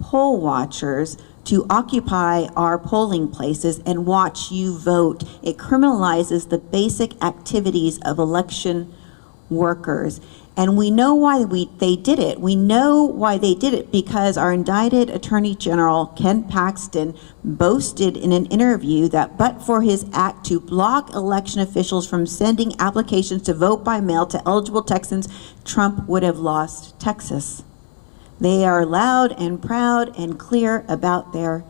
poll watchers to occupy our polling places and watch you vote. It criminalizes the basic activities of election workers. And we know why they did it. We know why they did it because our indicted Attorney General, Ken Paxton, boasted in an interview that but for his act to block election officials from sending applications to vote by mail to eligible Texans, Trump would have lost Texas. They are loud and proud and clear about their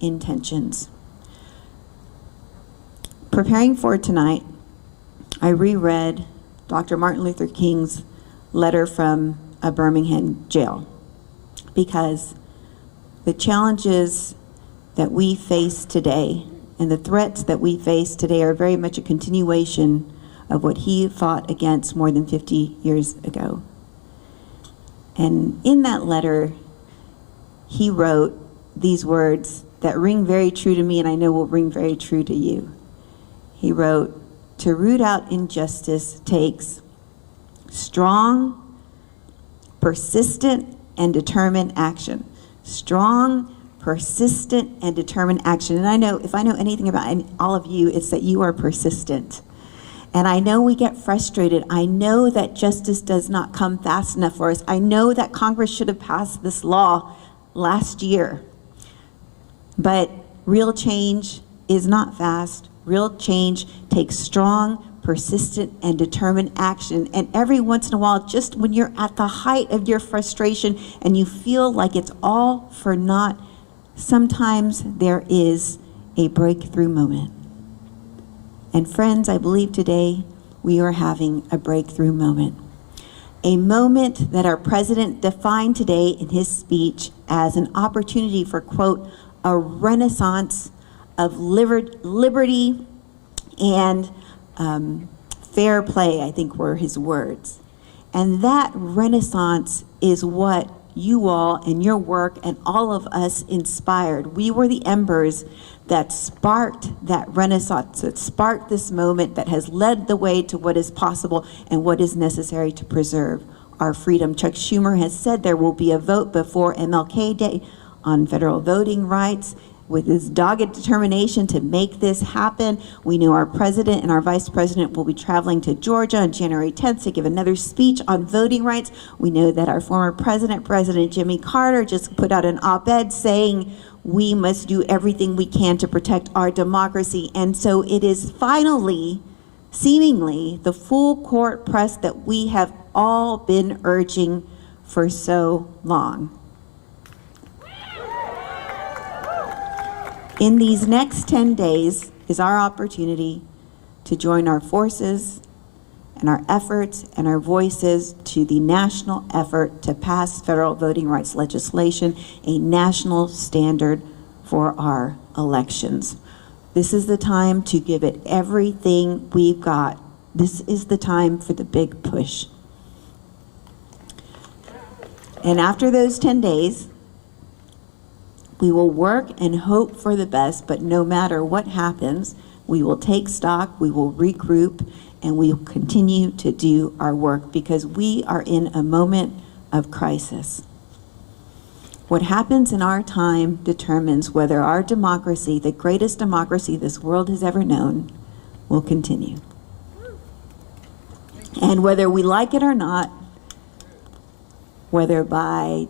intentions. Preparing for tonight, I reread Dr. Martin Luther King's letter from a Birmingham jail, because the challenges that we face today and the threats that we face today are very much a continuation of what he fought against more than 50 years ago. And in that letter, he wrote these words that ring very true to me, and I know will ring very true to you. He wrote, "To root out injustice takes strong, persistent, and determined action." Strong, persistent, and determined action. And I know, if I know anything about all of you, it's that you are persistent. And I know we get frustrated. I know that justice does not come fast enough for us. I know that Congress should have passed this law last year. But real change is not fast. Real change takes strong, persistent, and determined action. And every once in a while, just when you're at the height of your frustration and you feel like it's all for naught, sometimes there is a breakthrough moment. And friends, I believe today we are having a breakthrough moment. A moment that our president defined today in his speech as an opportunity for, quote, a renaissance of liberty and fair play, I think were his words. And that renaissance is what you all and your work and all of us inspired. We were the embers that sparked that renaissance, that sparked this moment that has led the way to what is possible and what is necessary to preserve our freedom. Chuck Schumer has said there will be a vote before MLK Day on federal voting rights. With his dogged determination to make this happen, we know our president and our vice president will be traveling to Georgia on January 10th to give another speech on voting rights. We know that our former president, President Jimmy Carter, just put out an op-ed saying we must do everything we can to protect our democracy. And so it is finally, seemingly, the full court press that we have all been urging for so long. In these next 10 days is our opportunity to join our forces and our efforts and our voices to the national effort to pass federal voting rights legislation, a national standard for our elections. This is the time to give it everything we've got. This is the time for the big push. And after those 10 days, we will work and hope for the best, but no matter what happens, we will take stock, we will regroup, and we will continue to do our work because we are in a moment of crisis. What happens in our time determines whether our democracy, the greatest democracy this world has ever known, will continue. And whether we like it or not, whether by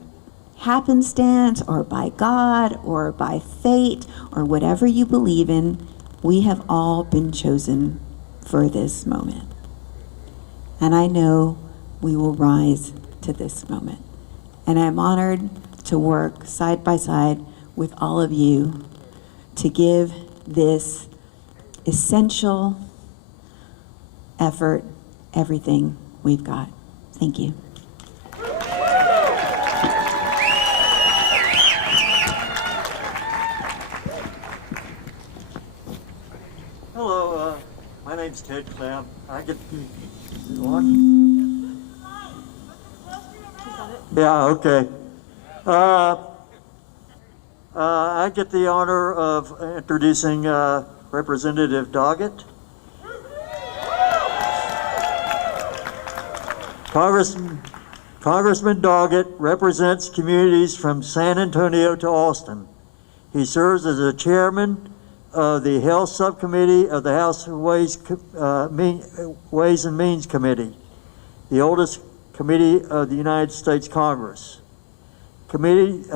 happenstance or by God or by fate or whatever you believe in, we have all been chosen for this moment. And I know we will rise to this moment. And I'm honored to work side by side with all of you to give this essential effort everything we've got. Thank you. Hello, my name's Ted Clamp. I get the one. Yeah, okay. I get the honor of introducing Representative Doggett. Congressman Doggett represents communities from San Antonio to Austin. He serves as the chairman of the Health Subcommittee of the House Ways and Means Committee, the oldest committee of the United States Congress. Representative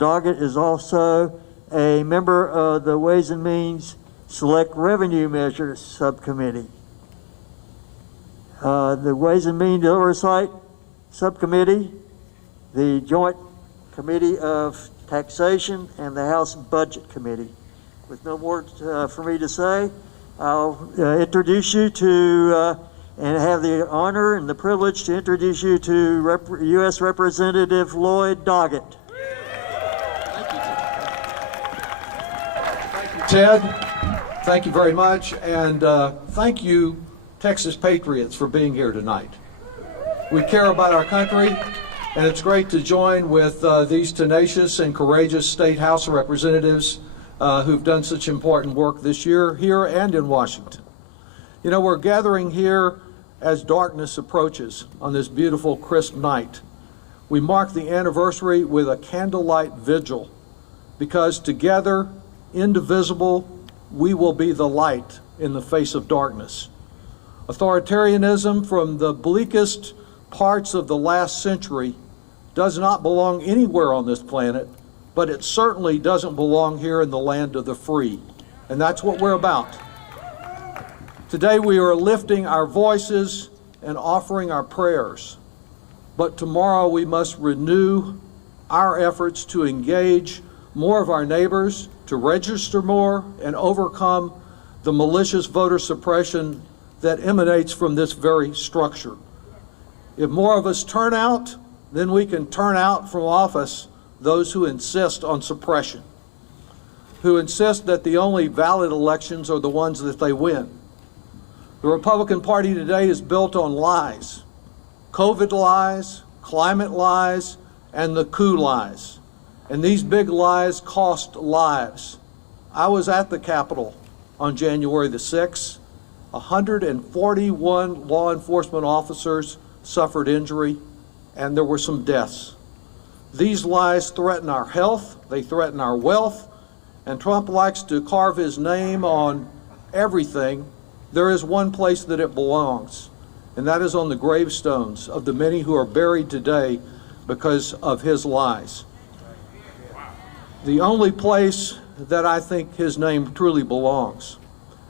Doggett is also a member of the Ways and Means Select Revenue Measures Subcommittee. The Ways and Means Oversight Subcommittee, the Joint Committee of Taxation, and the House Budget Committee. With no more for me to say, I'll introduce you to and have the honor and the privilege to introduce you to U.S. Representative Lloyd Doggett. Thank you, Ted. Thank you very much, and thank you, Texas Patriots, for being here tonight. We care about our country, and it's great to join with these tenacious and courageous State House of Representatives who've done such important work this year, here and in Washington. You know, we're gathering here as darkness approaches on this beautiful, crisp night. We mark the anniversary with a candlelight vigil, because together, indivisible, we will be the light in the face of darkness. Authoritarianism from the bleakest parts of the last century does not belong anywhere on this planet, but it certainly doesn't belong here in the land of the free. And that's what we're about. Today we are lifting our voices and offering our prayers, but tomorrow we must renew our efforts to engage more of our neighbors, to register more, and overcome the malicious voter suppression that emanates from this very structure. If more of us turn out, then we can turn out from office those who insist on suppression, who insist that the only valid elections are the ones that they win. The Republican Party today is built on lies, COVID lies, climate lies, and the coup lies. And these big lies cost lives. I was at the Capitol on January the 6th. 141 law enforcement officers suffered injury, and there were some deaths. These lies threaten our health, they threaten our wealth, and Trump likes to carve his name on everything. There is one place that it belongs, and that is on the gravestones of the many who are buried today because of his lies. The only place that I think his name truly belongs.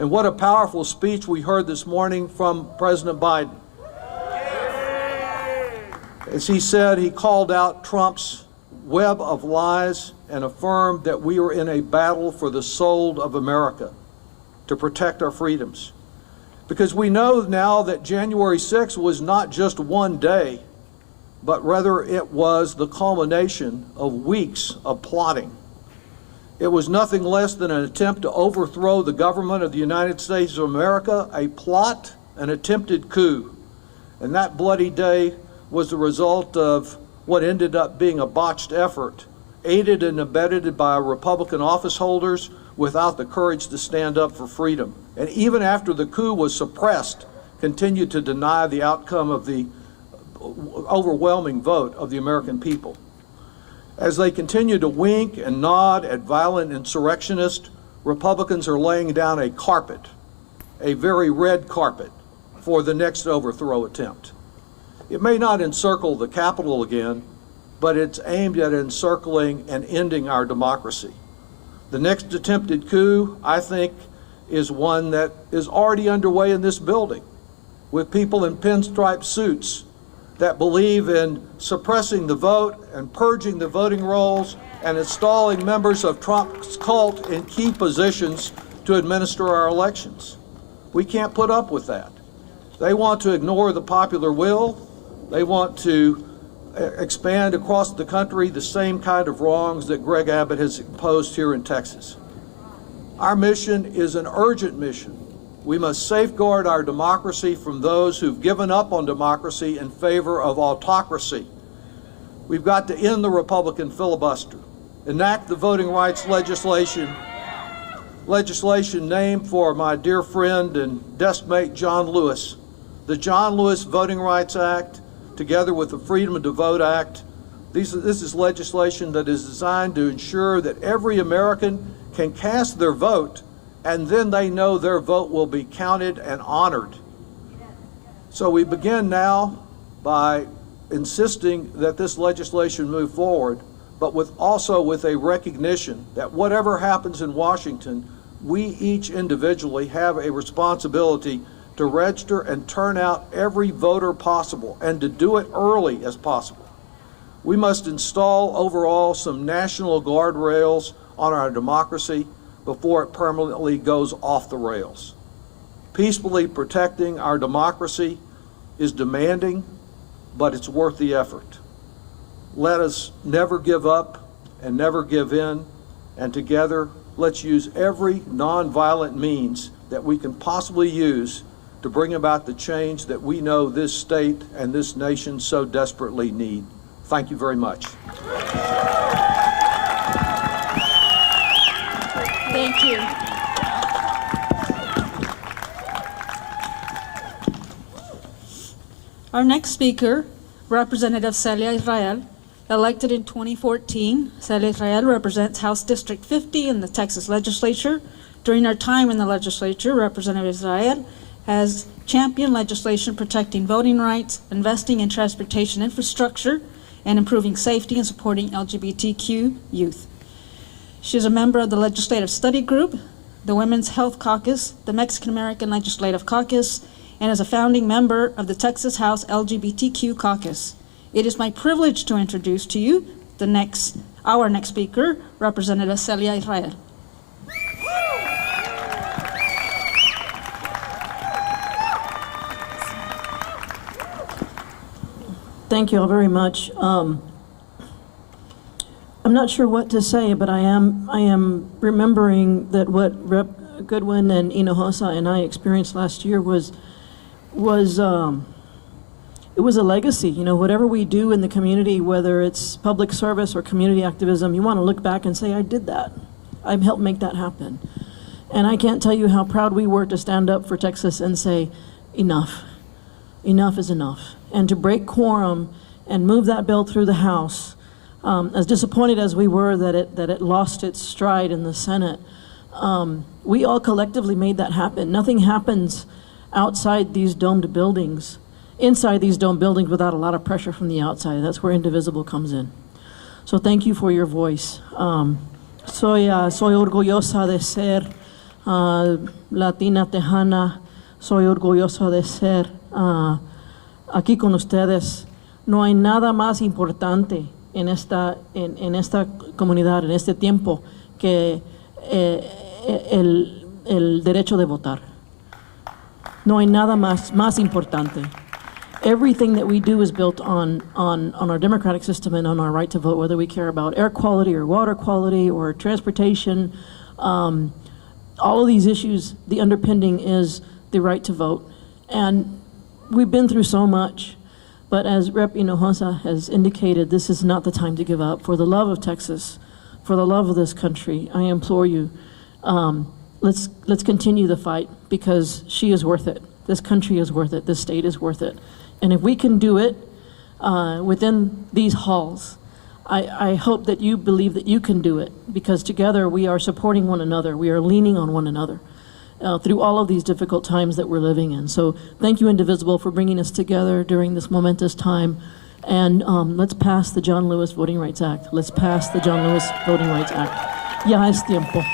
And what a powerful speech we heard this morning from President Biden. As he said, he called out Trump's web of lies and affirmed that we are in a battle for the soul of America to protect our freedoms. Because we know now that January 6th was not just one day, but rather it was the culmination of weeks of plotting. It was nothing less than an attempt to overthrow the government of the United States of America, a plot, an attempted coup. And that bloody day was the result of what ended up being a botched effort, aided and abetted by Republican office holders without the courage to stand up for freedom. And even after the coup was suppressed, continued to deny the outcome of the overwhelming vote of the American people. As they continue to wink and nod at violent insurrectionists, Republicans are laying down a carpet, a very red carpet, for the next overthrow attempt. It may not encircle the Capitol again, but it's aimed at encircling and ending our democracy. The next attempted coup, I think, is one that is already underway in this building, with people in pinstripe suits that believe in suppressing the vote and purging the voting rolls and installing members of Trump's cult in key positions to administer our elections. We can't put up with that. They want to ignore the popular will. They want to expand across the country the same kind of wrongs that Greg Abbott has imposed here in Texas. Our mission is an urgent mission. We must safeguard our democracy from those who've given up on democracy in favor of autocracy. We've got to end the Republican filibuster, enact the voting rights legislation named for my dear friend and desk mate John Lewis, The John Lewis Voting Rights Act, together with the Freedom to Vote Act, this is legislation that is designed to ensure that every American can cast their vote, and then they know their vote will be counted and honored. So we begin now by insisting that this legislation move forward, but also with a recognition that whatever happens in Washington, we each individually have a responsibility to register and turn out every voter possible, and to do it early as possible. We must install overall some national guardrails on our democracy before it permanently goes off the rails. Peacefully protecting our democracy is demanding, but it's worth the effort. Let us never give up and never give in, and together let's use every nonviolent means that we can possibly use to bring about the change that we know this state and this nation so desperately need. Thank you very much. Thank you. Our next speaker, Representative Celia Israel, elected in 2014. Celia Israel represents House District 50 in the Texas Legislature. During her time in the legislature, Representative Israel has championed legislation protecting voting rights, investing in transportation infrastructure, and improving safety and supporting LGBTQ youth. She is a member of the Legislative Study Group, the Women's Health Caucus, the Mexican American Legislative Caucus, and is a founding member of the Texas House LGBTQ Caucus. It is my privilege to introduce to you our next speaker, Representative Celia Israel. Thank you all very much. I'm not sure what to say, but I am remembering that what Rep. Goodwin and Hinojosa and I experienced last year was a legacy. You know, whatever we do in the community, whether it's public service or community activism, you want to look back and say, I did that. I helped make that happen. And I can't tell you how proud we were to stand up for Texas and say, enough. Enough is enough. And to break quorum and move that bill through the House, as disappointed as we were that it lost its stride in the Senate, we all collectively made that happen. Nothing happens outside these domed buildings, inside these domed buildings, without a lot of pressure from the outside. That's where Indivisible comes in. So thank you for your voice. Soy orgullosa de ser Latina Tejana. Soy orgullosa de ser aquí con ustedes. No hay nada más importante en esta comunidad, en este tiempo, que el derecho de votar. No hay nada más importante. Everything that we do is built on our democratic system and on our right to vote, whether we care about air quality or water quality or transportation. All of these issues, the underpinning is the right to vote. And we've been through so much, but as Rep. Hinojosa has indicated, this is not the time to give up. For the love of Texas, for the love of this country, I implore you, let's continue the fight, because she is worth it. This country is worth it. This state is worth it. And if we can do it within these halls, I hope that you believe that you can do it, because together we are supporting one another. We are leaning on one another through all of these difficult times that we're living in. So thank you, Indivisible, for bringing us together during this momentous time. And let's pass the John Lewis Voting Rights Act. Let's pass the John Lewis Voting Rights Act. Ya es tiempo.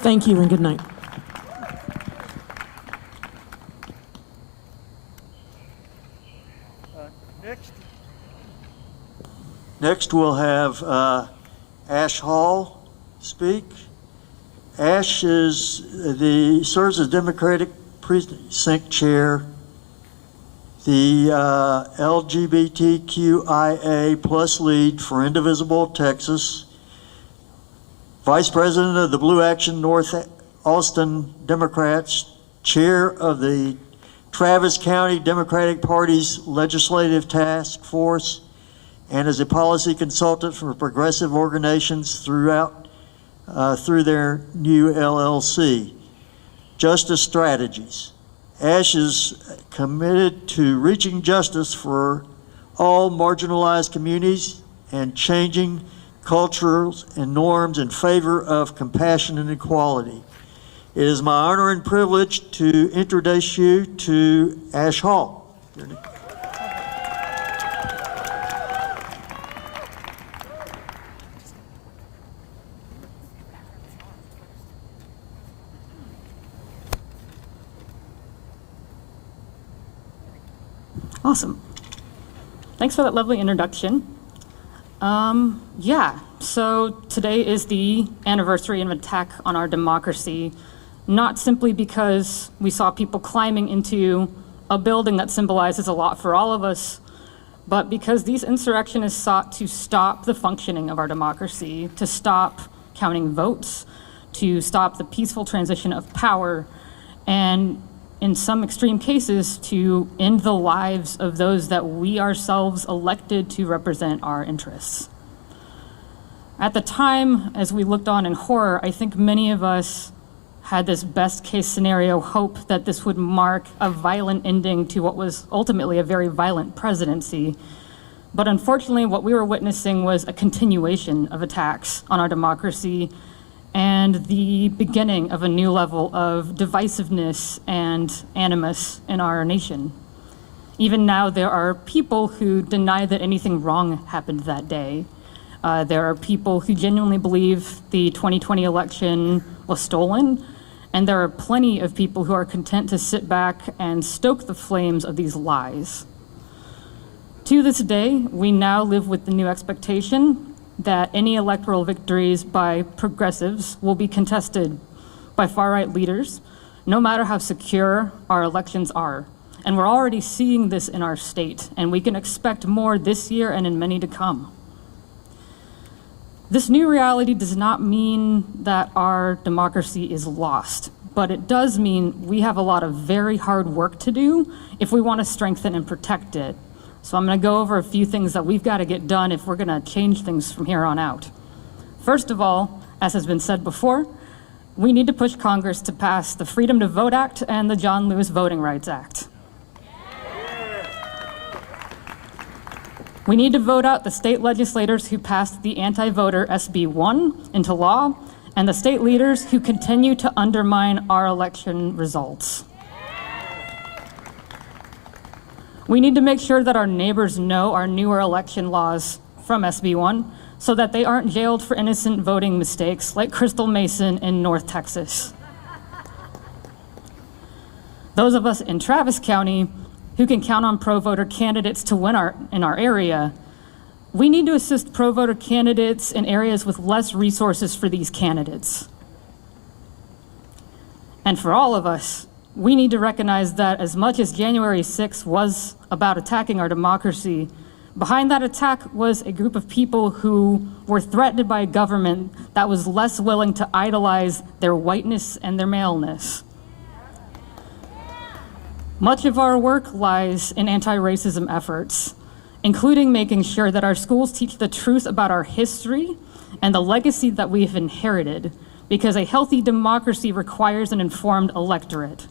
Thank you and good night. Next we'll have Ash Hall speak. Ash serves as Democratic Precinct Chair, the LGBTQIA plus lead for Indivisible Texas, Vice President of the Blue Action North Austin Democrats, Chair of the Travis County Democratic Party's Legislative Task Force, and as a policy consultant for progressive organizations through their new LLC, Justice Strategies. Ash is committed to reaching justice for all marginalized communities and changing cultures and norms in favor of compassion and equality. It is my honor and privilege to introduce you to Ash Hall. Awesome. Thanks for that lovely introduction. So today is the anniversary of an attack on our democracy, not simply because we saw people climbing into a building that symbolizes a lot for all of us, but because these insurrectionists sought to stop the functioning of our democracy, to stop counting votes, to stop the peaceful transition of power, and in some extreme cases, to end the lives of those that we ourselves elected to represent our interests. At the time, as we looked on in horror, I think many of us had this best case scenario hope that this would mark a violent ending to what was ultimately a very violent presidency. But unfortunately, what we were witnessing was a continuation of attacks on our democracy and the beginning of a new level of divisiveness and animus in our nation. Even now, there are people who deny that anything wrong happened that day. There are people who genuinely believe the 2020 election was stolen, and there are plenty of people who are content to sit back and stoke the flames of these lies. To this day, we now live with the new expectation that any electoral victories by progressives will be contested by far-right leaders, no matter how secure our elections are. And we're already seeing this in our state, and we can expect more this year and in many to come. This new reality does not mean that our democracy is lost, but it does mean we have a lot of very hard work to do if we want to strengthen and protect it. So I'm going to go over a few things that we've got to get done if we're going to change things from here on out. First of all, as has been said before, we need to push Congress to pass the Freedom to Vote Act and the John Lewis Voting Rights Act. We need to vote out the state legislators who passed the anti-voter SB 1 into law and the state leaders who continue to undermine our election results. We need to make sure that our neighbors know our newer election laws from SB 1 so that they aren't jailed for innocent voting mistakes like Crystal Mason in North Texas. Those of us in Travis County who can count on pro-voter candidates to win in our area, we need to assist pro-voter candidates in areas with less resources for these candidates. And for all of us, we need to recognize that as much as January 6th was about attacking our democracy, behind that attack was a group of people who were threatened by a government that was less willing to idolize their whiteness and their maleness. Much of our work lies in anti-racism efforts, including making sure that our schools teach the truth about our history and the legacy that we've inherited, because a healthy democracy requires an informed electorate.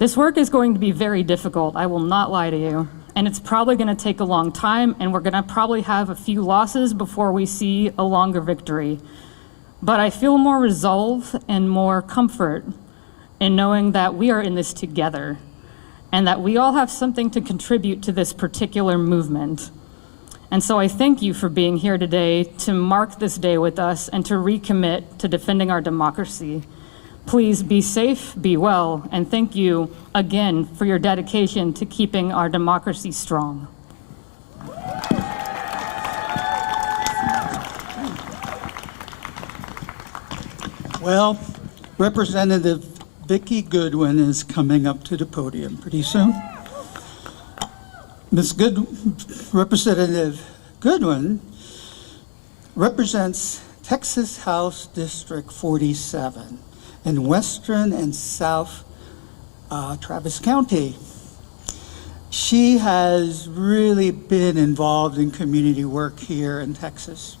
This work is going to be very difficult, I will not lie to you, and it's probably going to take a long time, and we're going to probably have a few losses before we see a longer victory. But I feel more resolve and more comfort in knowing that we are in this together and that we all have something to contribute to this particular movement. And so I thank you for being here today to mark this day with us and to recommit to defending our democracy. Please be safe, be well, and thank you again for your dedication to keeping our democracy strong. Well, Representative Vicki Goodwin is coming up to the podium pretty soon. Representative Goodwin represents Texas House District 47 in Western and South Travis County. She has really been involved in community work here in Texas,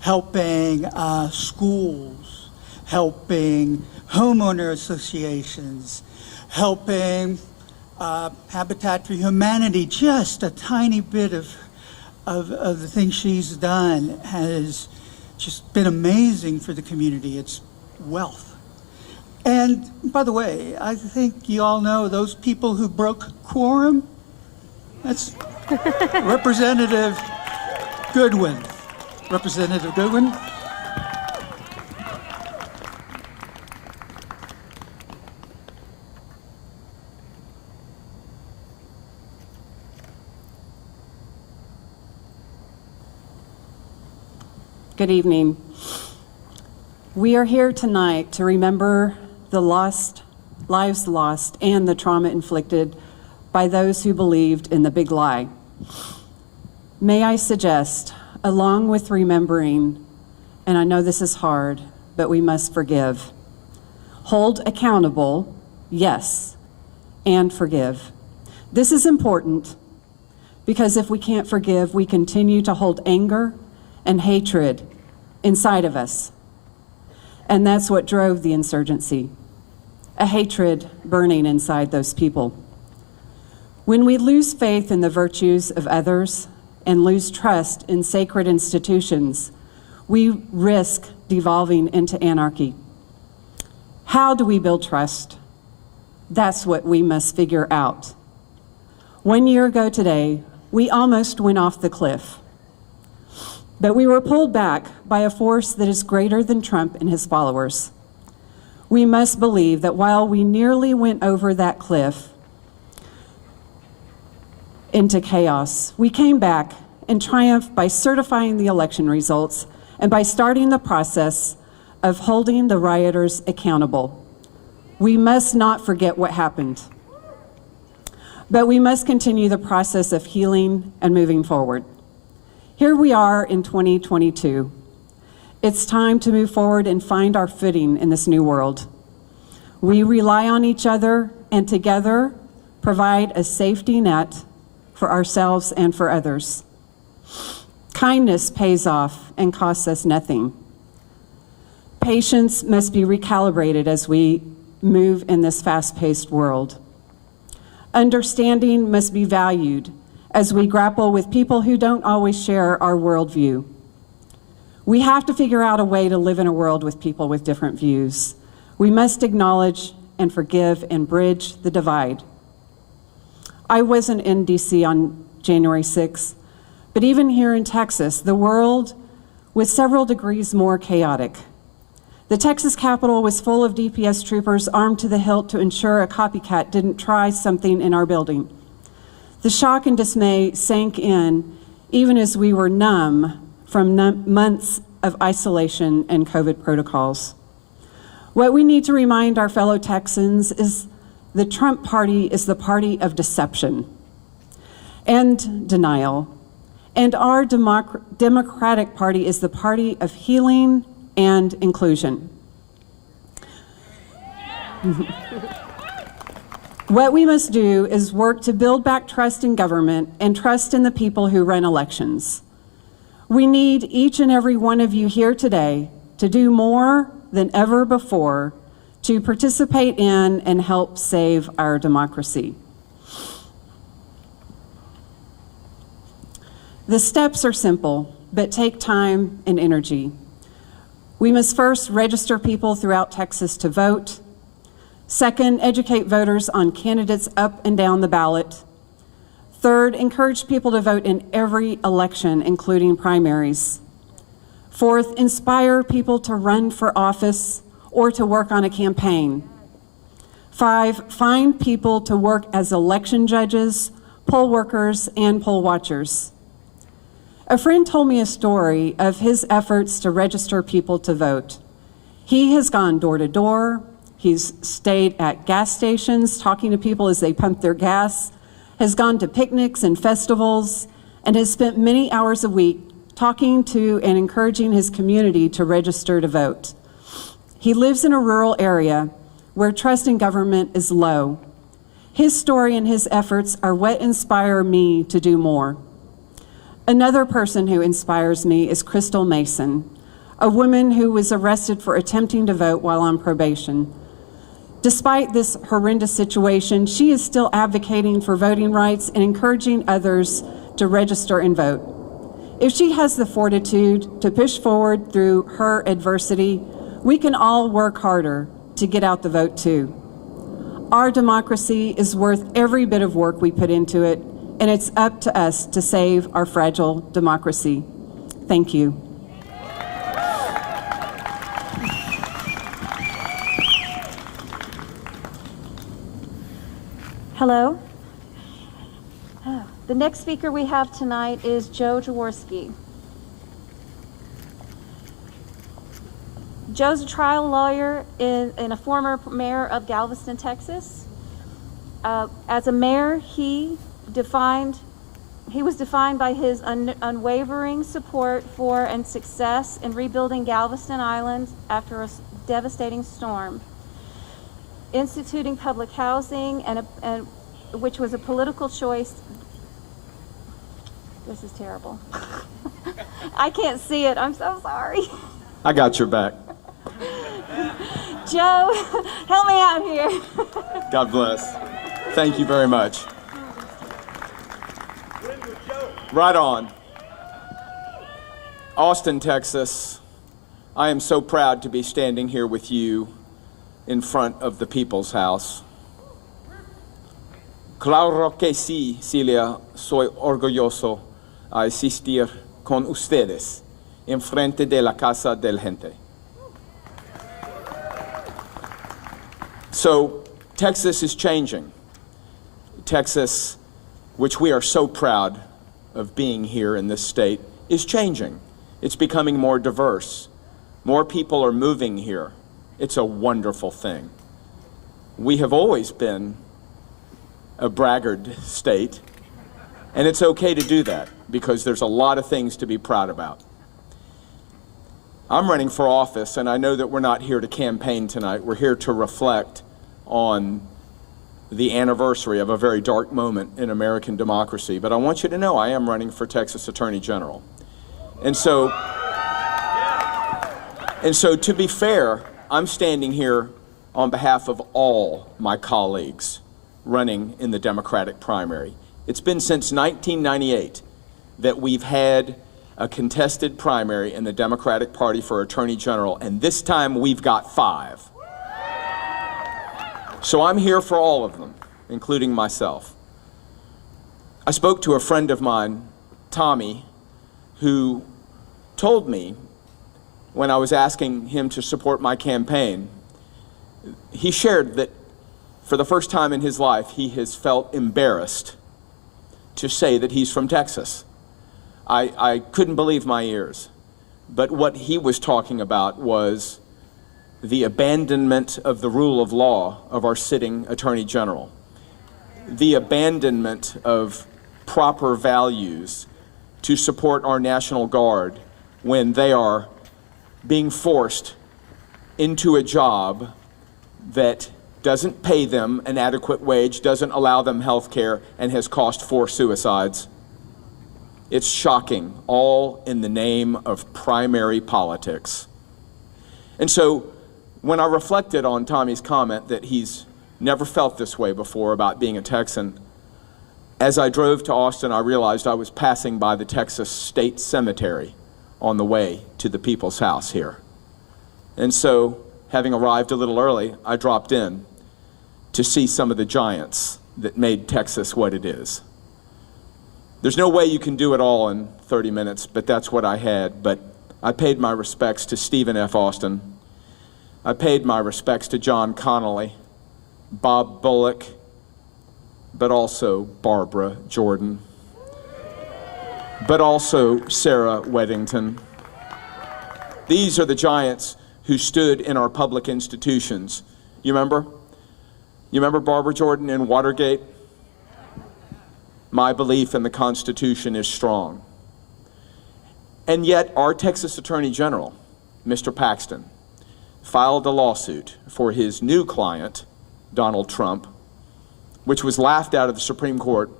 helping schools, helping homeowner associations, helping Habitat for Humanity. Just a tiny bit of the things she's done has just been amazing for the community. It's wealth. And by the way, I think you all know those people who broke quorum. That's Representative Goodwin. Representative Goodwin. Good evening. We are here tonight to remember the lives lost and the trauma inflicted by those who believed in the big lie. May I suggest, along with remembering, and I know this is hard, but we must forgive. Hold accountable, yes, and forgive. This is important because if we can't forgive, we continue to hold anger and hatred inside of us. And that's what drove the insurgency, a hatred burning inside those people. When we lose faith in the virtues of others and lose trust in sacred institutions, we risk devolving into anarchy. How do we build trust? That's what we must figure out. 1 year ago today, we almost went off the cliff. But we were pulled back by a force that is greater than Trump and his followers. We must believe that while we nearly went over that cliff into chaos, we came back and triumphed by certifying the election results and by starting the process of holding the rioters accountable. We must not forget what happened, but we must continue the process of healing and moving forward. Here we are in 2022. It's time to move forward and find our footing in this new world. We rely on each other and together provide a safety net for ourselves and for others. Kindness pays off and costs us nothing. Patience must be recalibrated as we move in this fast-paced world. Understanding must be valued as we grapple with people who don't always share our worldview. We have to figure out a way to live in a world with people with different views. We must acknowledge and forgive and bridge the divide. I wasn't in DC on January 6th, but even here in Texas, the world was several degrees more chaotic. The Texas Capitol was full of DPS troopers armed to the hilt to ensure a copycat didn't try something in our building. The shock and dismay sank in even as we were numb from months of isolation and COVID protocols. What we need to remind our fellow Texans is the Trump party is the party of deception and denial, and our Democratic Party is the party of healing and inclusion. What we must do is work to build back trust in government and trust in the people who run elections. We need each and every one of you here today to do more than ever before to participate in and help save our democracy. The steps are simple, but take time and energy. We must first register people throughout Texas to vote. Second, educate voters on candidates up and down the ballot. Third, encourage people to vote in every election, including primaries. Fourth, inspire people to run for office or to work on a campaign. 5, find people to work as election judges, poll workers, and poll watchers. A friend told me a story of his efforts to register people to vote. He has gone door to door. He's stayed at gas stations talking to people as they pump their gas, has gone to picnics and festivals, and has spent many hours a week talking to and encouraging his community to register to vote. He lives in a rural area where trust in government is low. His story and his efforts are what inspire me to do more. Another person who inspires me is Crystal Mason, a woman who was arrested for attempting to vote while on probation. Despite this horrendous situation, she is still advocating for voting rights and encouraging others to register and vote. If she has the fortitude to push forward through her adversity, we can all work harder to get out the vote too. Our democracy is worth every bit of work we put into it, and it's up to us to save our fragile democracy. Thank you. Hello. The next speaker we have tonight is Joe Jaworski. Joe's a trial lawyer and a former mayor of Galveston, Texas. As a mayor, he was defined by his unwavering support for and success in rebuilding Galveston Island after a devastating storm, instituting public housing, which was a political choice. This is terrible. I can't see it. I'm so sorry. I got your back. Joe, help me out here. God bless. Thank you very much. Right on. Austin, Texas. I am so proud to be standing here with you in front of the People's House. Claro que sí, Celia, soy orgulloso a asistir con ustedes en frente de la Casa del Gente. So, Texas is changing. Texas, which we are so proud of being here in this state, is changing. It's becoming more diverse. More people are moving here. It's a wonderful thing. We have always been a braggart state, and it's okay to do that because there's a lot of things to be proud about. I'm running for office, and I know that we're not here to campaign tonight. We're here to reflect on the anniversary of a very dark moment in American democracy. But I want you to know I am running for Texas Attorney General. And so to be fair, I'm standing here on behalf of all my colleagues running in the Democratic primary. It's been since 1998 that we've had a contested primary in the Democratic Party for Attorney General, and this time we've got 5. So I'm here for all of them, including myself. I spoke to a friend of mine, Tommy, who told me when I was asking him to support my campaign, he shared that for the first time in his life, he has felt embarrassed to say that he's from Texas. I couldn't believe my ears. But what he was talking about was the abandonment of the rule of law of our sitting Attorney General, the abandonment of proper values to support our National Guard when they are being forced into a job that doesn't pay them an adequate wage, doesn't allow them health care, and has cost 4 suicides. It's shocking, all in the name of primary politics. And so when I reflected on Tommy's comment that he's never felt this way before about being a Texan, as I drove to Austin, I realized I was passing by the Texas State Cemetery on the way to the People's House here. And so, having arrived a little early, I dropped in to see some of the giants that made Texas what it is. There's no way you can do it all in 30 minutes, but that's what I had. But I paid my respects to Stephen F. Austin. I paid my respects to John Connolly, Bob Bullock, but also Barbara Jordan, but also Sarah Weddington. These are the giants who stood in our public institutions. You remember? You remember Barbara Jordan in Watergate? My belief in the Constitution is strong. And yet our Texas Attorney General, Mr. Paxton, filed a lawsuit for his new client, Donald Trump, which was laughed out of the Supreme Court,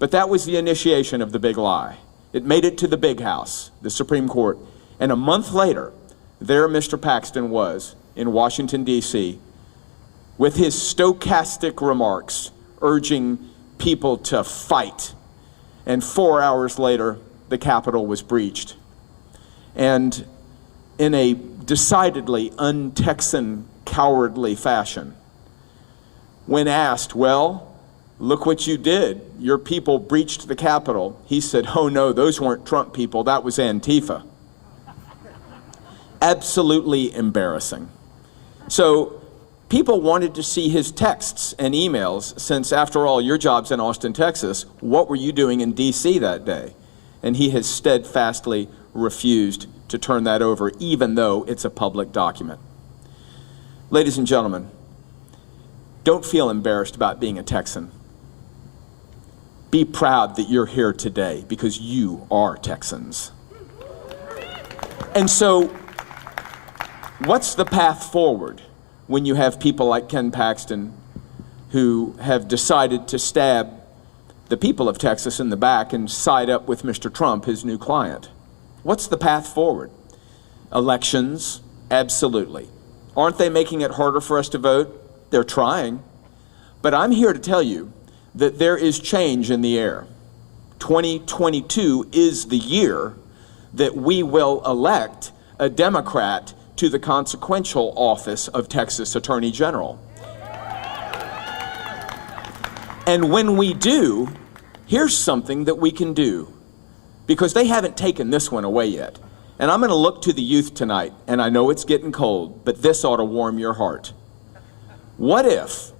but that was the initiation of the big lie. It made it to the big house, the Supreme Court, and a month later, there Mr. Paxton was in Washington, D.C., with his stochastic remarks urging people to fight. And 4 hours later, the Capitol was breached. And in a decidedly un-Texan, cowardly fashion, when asked, well, look what you did. Your people breached the Capitol. He said, oh no, those weren't Trump people, that was Antifa. Absolutely embarrassing. So people wanted to see his texts and emails, since after all, your job's in Austin, Texas. What were you doing in DC that day? And he has steadfastly refused to turn that over, even though it's a public document. Ladies and gentlemen, don't feel embarrassed about being a Texan. Be proud that you're here today, because you are Texans. And so, what's the path forward when you have people like Ken Paxton who have decided to stab the people of Texas in the back and side up with Mr. Trump, his new client? What's the path forward? Elections? Absolutely. Aren't they making it harder for us to vote? They're trying. But I'm here to tell you that there is change in the air. 2022 is the year that we will elect a Democrat to the consequential office of Texas Attorney General. And when we do, here's something that we can do, because they haven't taken this one away yet. And I'm going to look to the youth tonight, and I know it's getting cold, but this ought to warm your heart. What if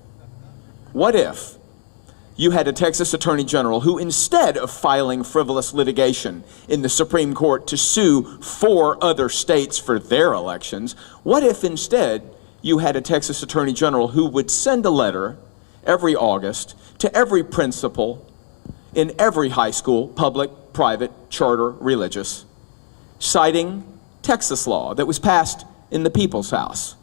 you had a Texas Attorney General who, instead of filing frivolous litigation in the Supreme Court to sue 4 other states for their elections, what if instead you had a Texas Attorney General who would send a letter every August to every principal in every high school, public, private, charter, religious, citing Texas law that was passed in the People's House,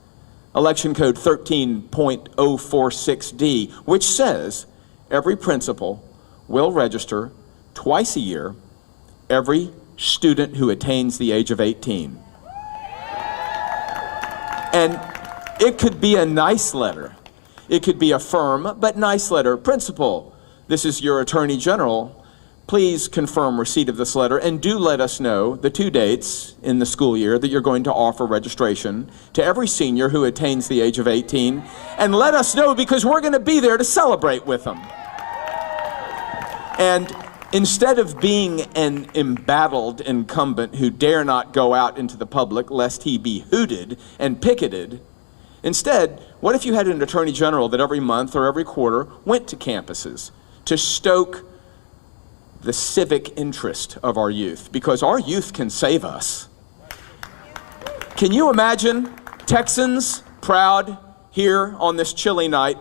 Election Code 13.046D, which says every principal will register twice a year every student who attains the age of 18. And it could be a nice letter. It could be a firm but nice letter. Principal, this is your Attorney General. Please confirm receipt of this letter, and do let us know the 2 dates in the school year that you're going to offer registration to every senior who attains the age of 18. And let us know, because we're going to be there to celebrate with them. And instead of being an embattled incumbent who dare not go out into the public lest he be hooted and picketed, instead, what if you had an Attorney General that every month or every quarter went to campuses to stoke the civic interest of our youth, because our youth can save us. Can you imagine Texans proud here on this chilly night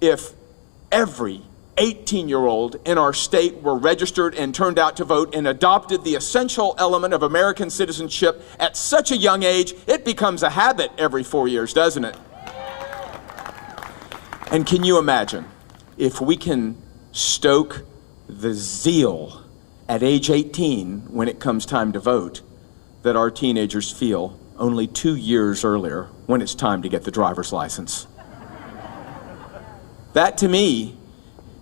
if every 18-year-old in our state were registered and turned out to vote and adopted the essential element of American citizenship at such a young age? It becomes a habit every 4 years, doesn't it? And can you imagine if we can stoke the zeal at age 18 when it comes time to vote that our teenagers feel only 2 years earlier when it's time to get the driver's license? That, to me,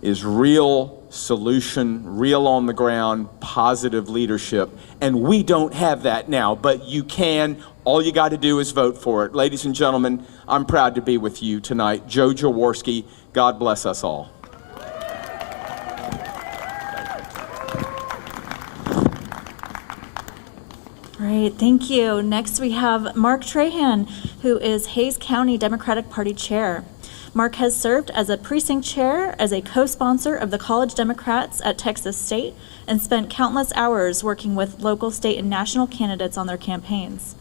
is real solution, real on the ground, positive leadership. And we don't have that now, but you can. All you got to do is vote for it. Ladies and gentlemen, I'm proud to be with you tonight. Joe Jaworski, God bless us all. All right, thank you. Next, we have Mark Trahan, who is Hays County Democratic Party Chair. Mark has served as a precinct chair, as a co-sponsor of the College Democrats at Texas State, and spent countless hours working with local, state, and national candidates on their campaigns.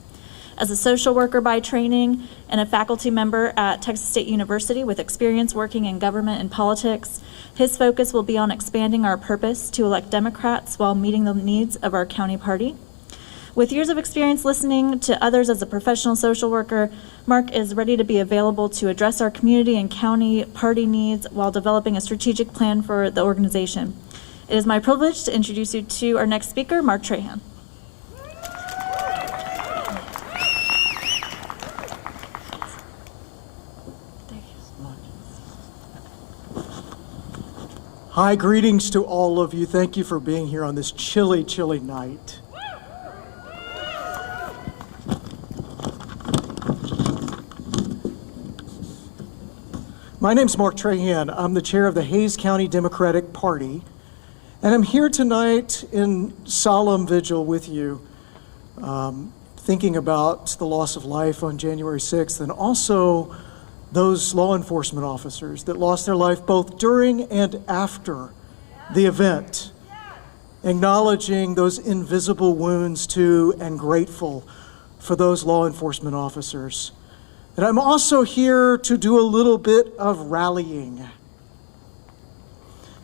As a social worker by training and a faculty member at Texas State University with experience working in government and politics, his focus will be on expanding our purpose to elect Democrats while meeting the needs of our county party. With years of experience listening to others as a professional social worker, Mark is ready to be available to address our community and county party needs while developing a strategic plan for the organization. It is my privilege to introduce you to our next speaker, Mark Trahan. Hi, greetings to all of you. Thank you for being here on this chilly, chilly night. My name's Mark Trahan. I'm the chair of the Hays County Democratic Party, and I'm here tonight in solemn vigil with you, thinking about the loss of life on January 6th, and also those law enforcement officers that lost their life both during and after the event, acknowledging those invisible wounds to and grateful for those law enforcement officers. And I'm also here to do a little bit of rallying.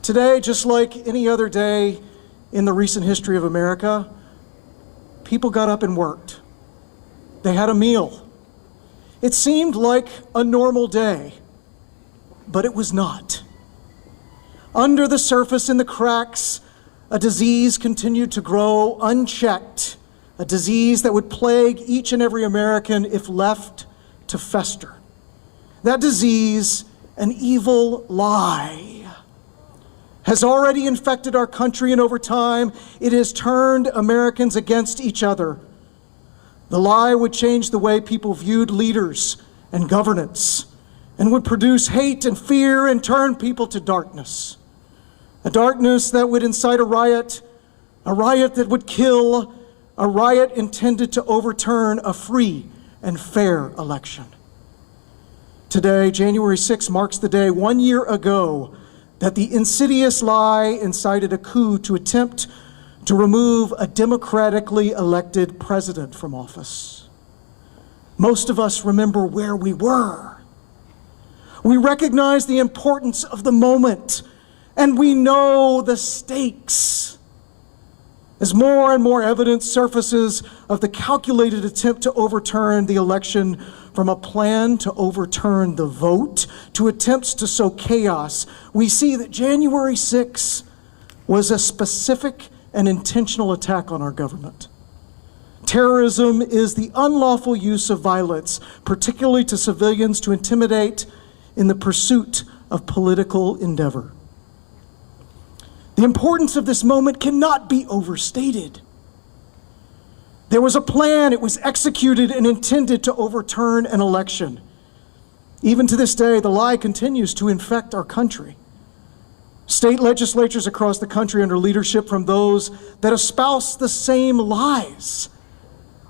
Today, just like any other day in the recent history of America, people got up and worked. They had a meal. It seemed like a normal day, but it was not. Under the surface, in the cracks, a disease continued to grow unchecked, a disease that would plague each and every American if left to fester. That disease, an evil lie, has already infected our country, and over time, it has turned Americans against each other. The lie would change the way people viewed leaders and governance, and would produce hate and fear and turn people to darkness. A darkness that would incite a riot that would kill, a riot intended to overturn a free and fair election. Today, January 6th, marks the day 1 year ago that the insidious lie incited a coup to attempt to remove a democratically elected president from office. Most of us remember where we were. We recognize the importance of the moment, and we know the stakes. As more and more evidence surfaces of the calculated attempt to overturn the election, from a plan to overturn the vote to attempts to sow chaos, we see that January 6th was a specific and intentional attack on our government. Terrorism is the unlawful use of violence, particularly to civilians, to intimidate in the pursuit of political endeavor. The importance of this moment cannot be overstated. There was a plan, it was executed and intended to overturn an election. Even to this day, the lie continues to infect our country. State legislatures across the country, under leadership from those that espouse the same lies,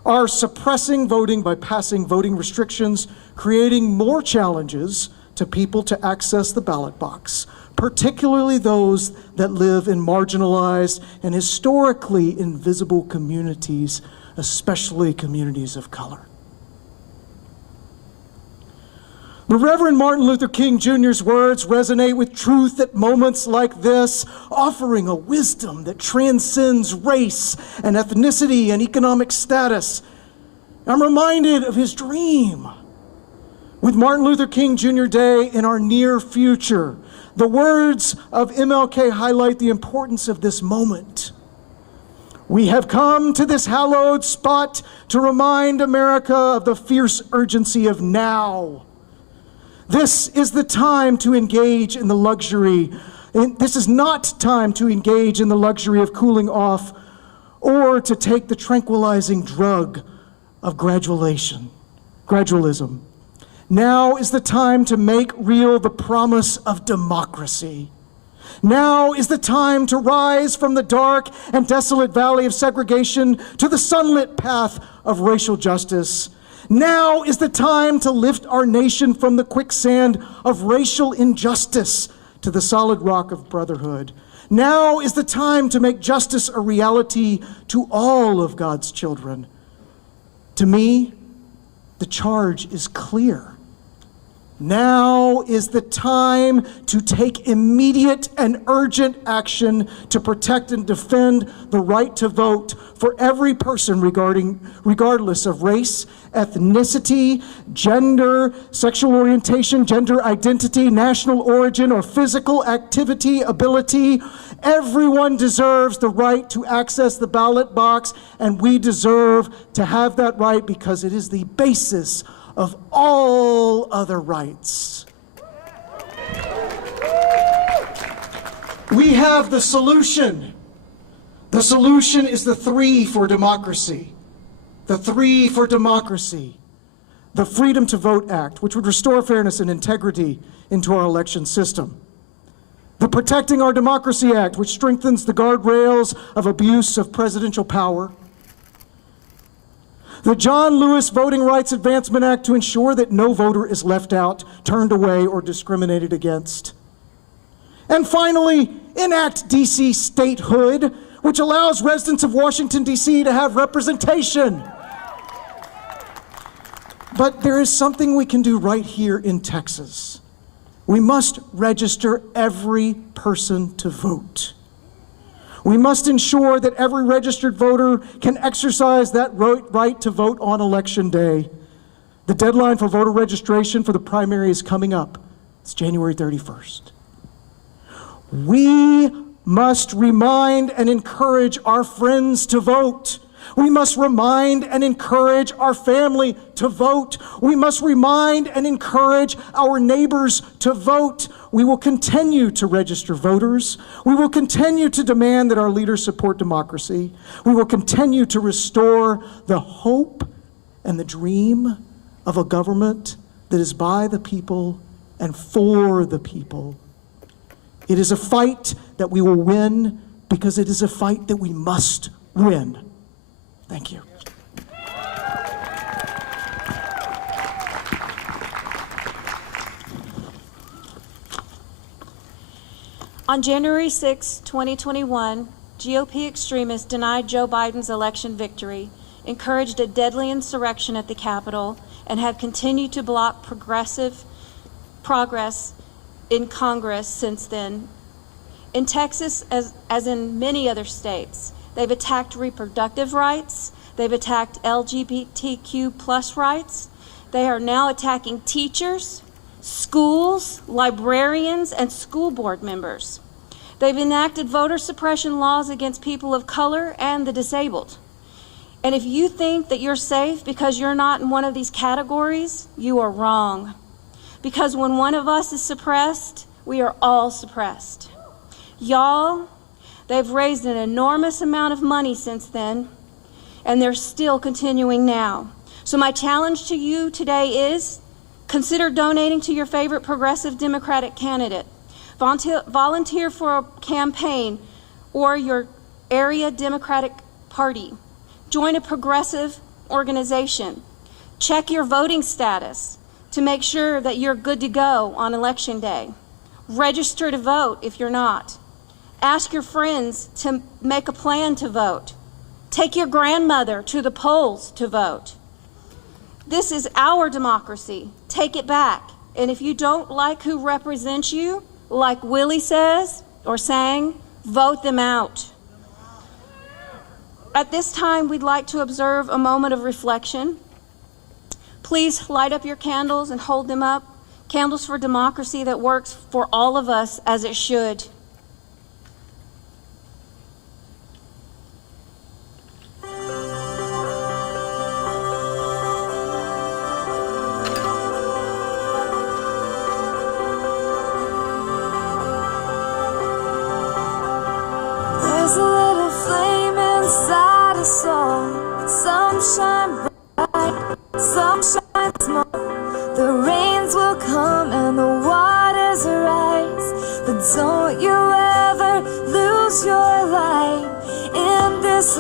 are suppressing voting by passing voting restrictions, creating more challenges to people to access the ballot box, particularly those that live in marginalized and historically invisible communities, especially communities of color. The Reverend Martin Luther King Jr.'s words resonate with truth at moments like this, offering a wisdom that transcends race and ethnicity and economic status. I'm reminded of his dream. With Martin Luther King Jr. Day in our near future, the words of MLK highlight the importance of this moment. We have come to this hallowed spot to remind America of the fierce urgency of now. This is the time to engage in the luxury. This is not time to engage in the luxury of cooling off or to take the tranquilizing drug of gradualism. Now is the time to make real the promise of democracy. Now is the time to rise from the dark and desolate valley of segregation to the sunlit path of racial justice. Now is the time to lift our nation from the quicksand of racial injustice to the solid rock of brotherhood. Now is the time to make justice a reality to all of God's children. To me, the charge is clear. Now is the time to take immediate and urgent action to protect and defend the right to vote for every person regardless of race, ethnicity, gender, sexual orientation, gender identity, national origin, or physical activity, ability. Everyone deserves the right to access the ballot box, and we deserve to have that right because it is the basis of all other rights. We have the solution. The solution is the three for democracy. The three for democracy. The Freedom to Vote Act, which would restore fairness and integrity into our election system. The Protecting Our Democracy Act, which strengthens the guardrails of abuse of presidential power. The John Lewis Voting Rights Advancement Act to ensure that no voter is left out, turned away, or discriminated against. And finally, enact DC statehood, which allows residents of Washington, D.C. to have representation. But there is something we can do right here in Texas. We must register every person to vote. We must ensure that every registered voter can exercise that right to vote on election day. The deadline for voter registration for the primary is coming up. It's January 31st. We must remind and encourage our friends to vote. We must remind and encourage our family to vote. We must remind and encourage our neighbors to vote. We will continue to register voters. We will continue to demand that our leaders support democracy. We will continue to restore the hope and the dream of a government that is by the people and for the people. It is a fight that we will win because it is a fight that we must win. Thank you. On January 6, 2021, GOP extremists denied Joe Biden's election victory, encouraged a deadly insurrection at the Capitol, and have continued to block progressive progress in Congress since then. In Texas, as in many other states, they've attacked reproductive rights, they've attacked LGBTQ plus rights, they are now attacking teachers, schools, librarians, and school board members. They've enacted voter suppression laws against people of color and the disabled. And if you think that you're safe because you're not in one of these categories, you are wrong. Because when one of us is suppressed, we are all suppressed. Y'all, they've raised an enormous amount of money since then, and they're still continuing now. So my challenge to you today is, consider donating to your favorite progressive Democratic candidate. Volunteer for a campaign or your area Democratic Party. Join a progressive organization. Check your voting status to make sure that you're good to go on Election Day. Register to vote if you're not. Ask your friends to make a plan to vote. Take your grandmother to the polls to vote. This is our democracy. Take it back. And if you don't like who represents you, like Willie says or sang, vote them out. At this time, we'd like to observe a moment of reflection. Please light up your candles and hold them up. Candles for democracy that works for all of us as it should. There's a little flame inside us all. Some shine bright, some shine small. The rains will come and the waters rise, but don't you ever lose your light in this